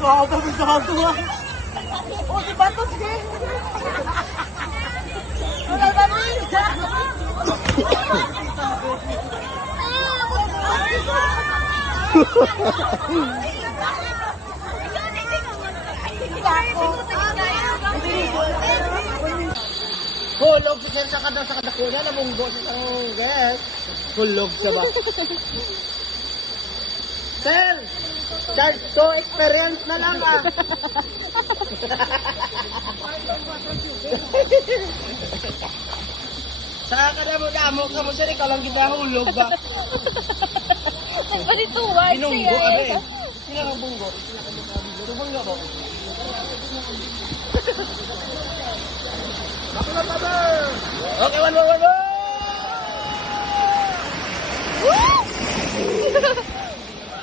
Wow, tapos nakagawa. O, di ba ito? Wala ba rin? Hulog siya ka daw sa kadakunan na munggo sa guys. Hulog siya ba? Sir! Charge to experience na lang ah. Saka ka na mo damo ka mo sir, ikaw lang ginahulog ba? Nagpanituwag Binunggo siya ano eh. eh. Sino ang bunggo? Bunggo ba? Bakla pa ba? Okay, one more.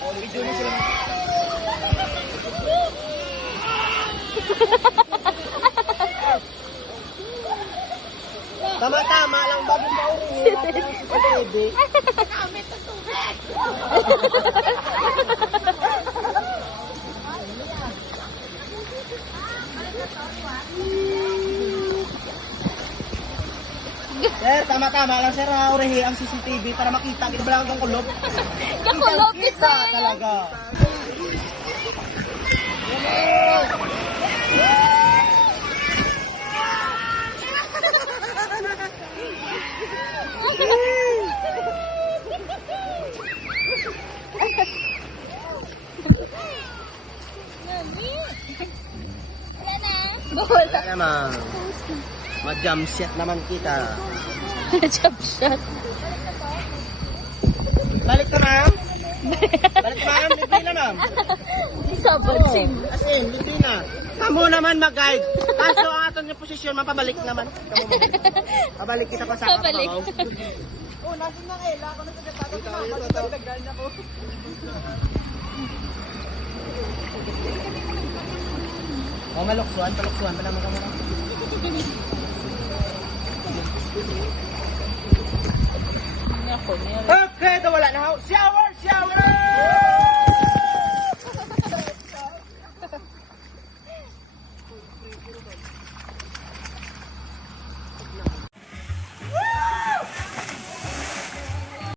Oh, video na sila. Tama-tama lang bagong mauwi. Pwede. Nakamit ang tubig. Sir, tama-tama lang sir. Urehi ang CCTV para makita. Kita ba lang ang kulob? Kakulob Kita talaga. Wala naman. Ma-jump shot naman kita. Jump shot. Balik ka ma'am. Balik ka ma'am. Libre na ma'am. Sabon sim. As in, libre na. Kamu naman mag-guide. Kaso ang aton yung posisyon, mapabalik naman. Kamu mo. Pabalik kita pa sa Pabalik. Oh, nasin na kayo. Ako na sa katapos. Tagal na ko. Oh, maluksuan pa naman ka muna. Okay, ito wala na. Shower!